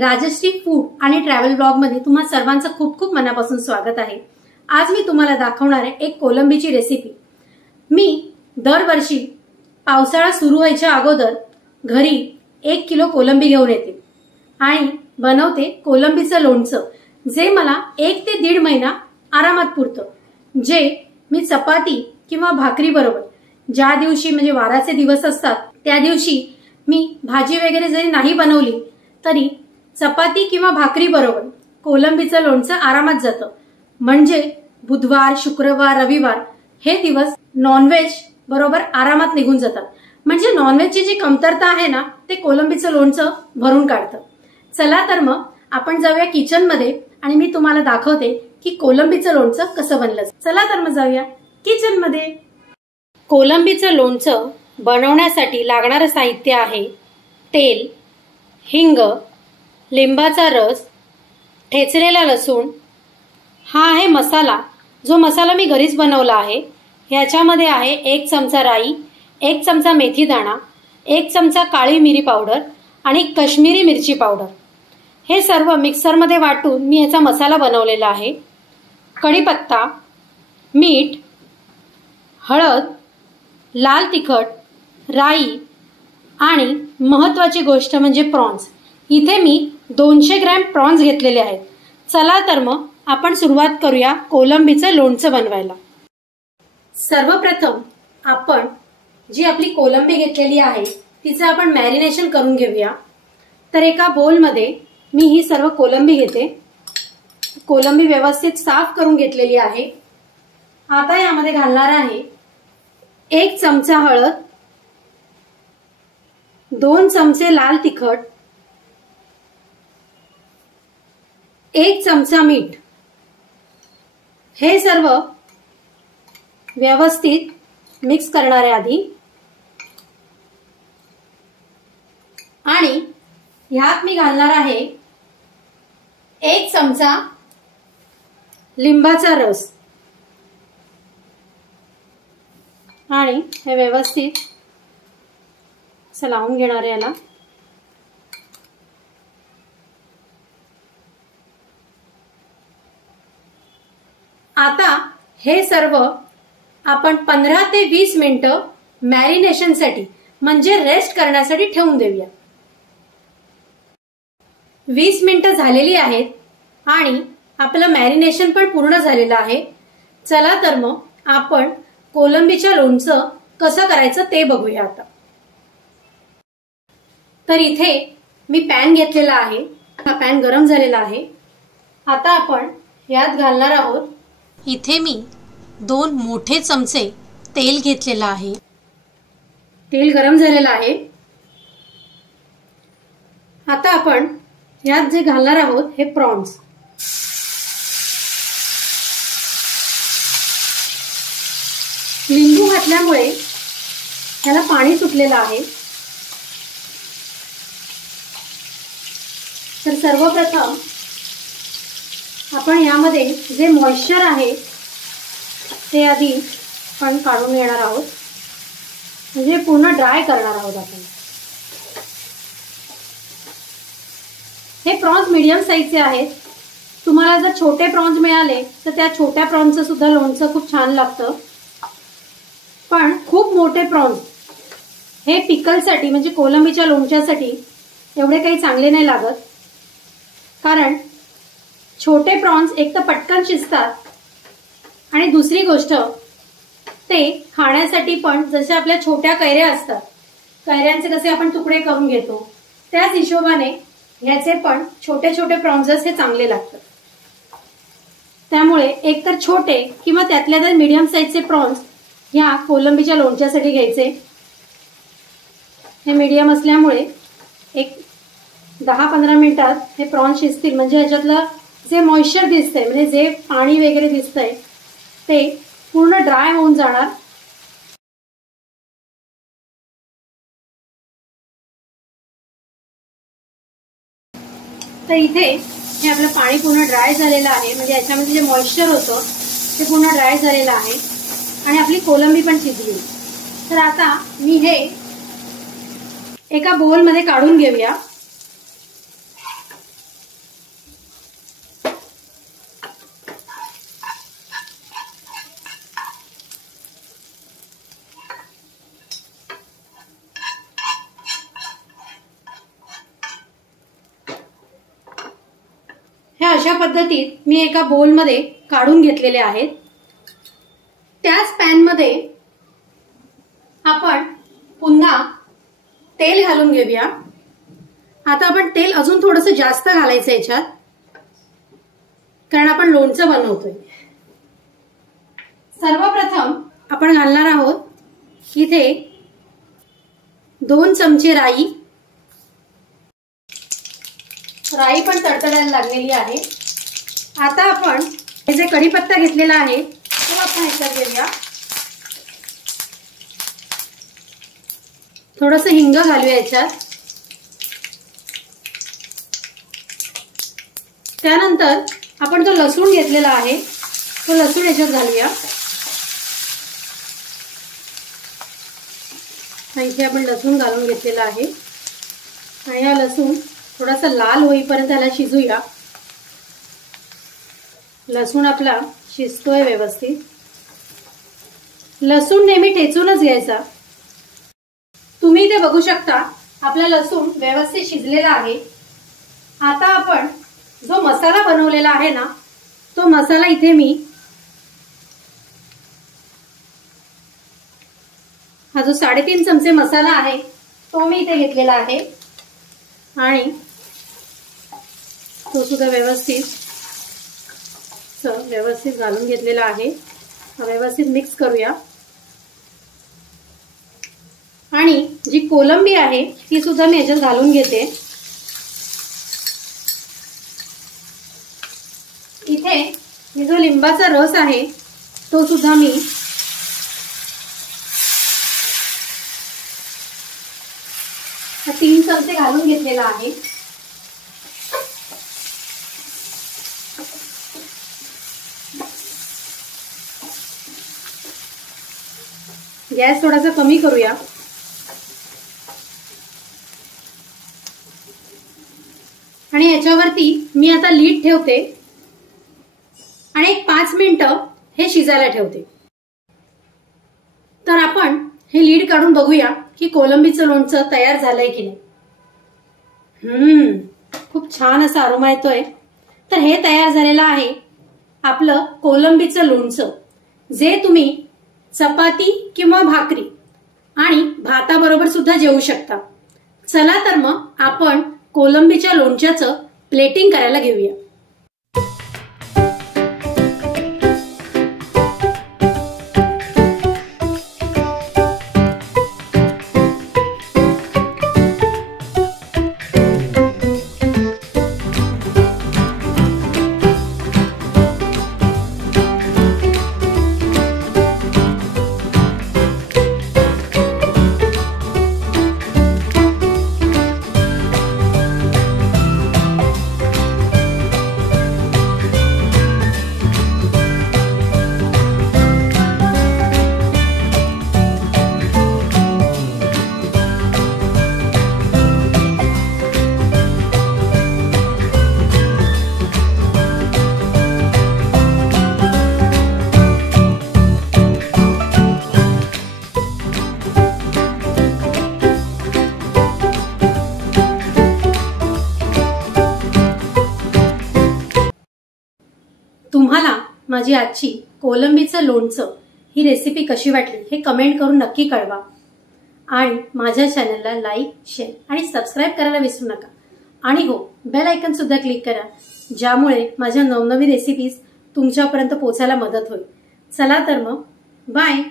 Rajshri food आणि travel blog मध्ये तुम्हा सर्वांचं खूप खूप मनापासून स्वागत आहे। आज मी तुम्हाला दाखवणार आहे एक कोलंबीची रेसिपी। मी दरवर्षी पावसाळा सुरू व्हायच्या अगोदर घरी 1 किलो कोलंबी घेऊन येते आणि बनवते कोलंबीचं लोणचं, जे मला 1 ते 1.5 महिना आरामात पुरतं, जे मी चपाती किंवा भाकरी बरोबर ज्या दिवशी म्हणजे वाराचे दिवस असतात त्या दिवशी मी भाजी वगैरे जरी नाही बनवली तरी चपाती किंवा भाकरी बरोबर कोलंबीचं लोणचं आरामात जातं। म्हणजे बुधवार, शुक्रवार, रविवार हे दिवस नॉनव्हेज बरोबर आरामात निघून जातात। म्हणजे नॉनव्हेजची जी कमतरता आहे ना, ते कोलंबीचं लोणचं भरून काढतं। चला तर मग आपण जाऊया किचन मध्ये आणि मी तुम्हाला दाखवते की कोलंबीचं लोणचं कसं बनलं। चला तर मग जाऊया किचन मध्ये। कोलंबीचं लोणचं बनवण्यासाठी लागणारं साहित्य आहे तेल, हिंग, लिंबाचा रस, ठेचलेला लसूण। हा आहे मसाला, जो मसाला मी घरीच बनवला आहे। ह्याच्यामध्ये आहे 1 चमचा राई, 1 चमचा मेथी दाणा, 1 चमचा काळी मिरी पावडर आणि काश्मीरी मिरची पावडर। हे सर्व मिक्सरमध्ये वाटून मी याचा मसाला बनवलेला आहे। कढीपत्ता, मीठ, हळद, लाल तिखट, राई आणि महत्त्वाची गोष्ट म्हणजे प्रॉन्स। इथे मी 200 ग्रॅम प्रॉन्स घेतलेले आहेत। चला तर मग आपण सुरुवात करूया कोलंबीचं लोणचं बनवायला। सर्वप्रथम आपण जी आपली कोलंबी घेतलेली आहे तिचं आपण मॅरिनेशन करून घेऊया। तर एका बोलमध्ये मी ही सर्व कोलंबी घेते। कोलंबी व्यवस्थित साफ करून घेतलेली आहे। आता यामध्ये घालणार आहे 1 चमचा हळद, 2 चमचे लाल तिखट, 1 चमचा मीठ। हे सर्व व्यवस्थित मिक्स करणार आहे आधी। आणि ह्यात मी घालणार आहे 1 चमचा लिंबाचा रस आणि हे व्यवस्थित असं लावून घेणार आहे याला। आता हे सर्व आपण 15 ते 20 मिनिटं मॅरिनेशनसाठी म्हणजे रेस्ट करण्यासाठी ठेवून देऊया। 20 मिनिटं झालेली आहेत आणि आपलं मॅरिनेशन पण पूर्ण झालेलं आहे। चला तर मग आपण कोलंबीच्या लोणचं कसं करायचं ते बघूया आता। तर इथे मी पॅन घेतलेला आहे। हा पॅन गरम झालेला आहे। आता आपण यात घालणार आहोत, इथे मी 2 मोठे चमचे तेल घेतलेलं आहे। तेल गरम झालेलं आहे। आता आपण यात जे घालणार आहोत हे प्रॉन्स। लिंबू घातल्यामुळे याला पाणी सुटलेलं आहे। तर सर्वप्रथम आपण यामध्ये जे मॉइश्चर आहे ते आधी आपण काढून घेणार आहोत, म्हणजे पूर्ण ड्राय करणार आहोत आपण। हे प्रॉन्स मीडियम साईजचे आहेत। तुम्हाला जर छोटे प्रॉन्स मिळाले तर त्या छोट्या प्रॉन्सचं सुद्धा लोणचं खूप छान लागतं। पण खूप मोठे प्रॉन्स हे पिकलसाठी म्हणजे कोलंबीच्या लोणच्यासाठी एवढे काही चांगले नाही लागत, कारण छोटे प्रॉन्स एक तर पटकन शिजतात आणि दुसरी गोष्ट ते खाण्यासाठी पण जसे आपल्या छोट्या कैऱ्या असतात, कैऱ्यांचे कसे आपण तुकडे करून घेतो त्याच हिशोबाने ह्याचे पण छोटे छोटे प्रॉन्सेस हे चांगले लागतात। त्यामुळे एक तर छोटे किंवा त्यातल्या तर मीडियम साईजचे प्रॉन्स ह्या कोलंबीच्या लोणच्यासाठी घ्यायचे। हे मीडियम असल्यामुळे एक 10-15 मिनिटात हे प्रॉन्स शिजतील, म्हणजे ह्याच्यातलं जे मॉइश्चर दिसतंय म्हणजे जे पाणी वगैरे दिसतंय ते पूर्ण ड्राय होऊन जाणार। तर इथे हे आपलं पाणी पूर्ण ड्राय झालेलं आहे, म्हणजे याच्यामध्ये जे मॉइश्चर होतं ते पूर्ण ड्राय झालेलं आहे आणि आपली कोलंबी पण शिजली। तर आता मी हे एका बोल मध्ये काढून घेऊया। अशा पद्धतीत मी एका बोलमध्ये काढून घेतलेले आहेत. त्याच पॅन मध्ये आपण पुन्हा तेल घालून घेऊया. आता आपण तेल अजून थोडंसं जास्त घालायचं याच्यात, कारण आपण लोणचं बनवतोय. सर्वप्रथम आपण घालणार आहोत इथे 2 चमचे राई. राई पण तडतडायला लागलेली आहे. आता आपण हे जे कढीपत्ता घेतलेला आहे तो आपण ह्याच्यात घेऊया. थोडंसं हिंग घालूया याच्यात. त्यानंतर आपण जो लसूण घेतलेला आहे तो लसूण याच्यात घालूया. इथे आपण लसूण घालून घेतलेला आहे आणि हा लसूण थोडासा लाल होईपर्यंत त्याला शिजूया. लसूण आपला शिजतोय व्यवस्थित. लसूण नेहमी ठेचूनच घ्यायचा. तुम्ही इथे बघू शकता आपला लसूण व्यवस्थित शिजलेला आहे. आता आपण जो मसाला बनवलेला आहे ना तो मसाला इथे मी हा जो 3.5 चमचे मसाला आहे तो मी इथे घेतलेला आहे आणि तो सुद्धा व्यवस्थित घालून घेतलेला आहे. व्यवस्थित मिक्स करूया. आणि जी कोलंबी आहे ती सुद्धा मी याच्यात घालून घेते. इथे मी जो लिंबाचा रस आहे तो सुद्धा मी हा 3 चमचे घालून घेतलेला आहे. गॅस थोडासा कमी करूया. आणि याच्यावरती मी आता लीड ठेवते आणि एक 5 मिनिटं हे शिजायला ठेवते. तर आपण हे लीड काढून बघूया की कोलंबीचं लोणचं तयार झालंय की नाही. खूप छान असा अरोमा येतोय. तर हे तयार झालेलं आहे आपलं कोलंबीचं लोणचं, जे तुम्ही चपाती किंवा भाकरी आणि भाताबरोबर सुद्धा जेवू शकता. चला तर मग आपण कोलंबीच्या लोणच्याचं प्लेटिंग करायला घेऊया. तुम्हाला माझी आजची कोलंबीचं लोणचं ही रेसिपी कशी वाटली हे कमेंट करून नक्की कळवा. आणि माझ्या चॅनलला लाईक, शेअर आणि सबस्क्राईब करायला विसरू नका. आणि हो, बेल आयकॉन सुद्धा क्लिक करा, ज्यामुळे माझ्या नवनवीन रेसिपीज तुमच्यापर्यंत पोहोचायला मदत होईल. चला तर मग बाय.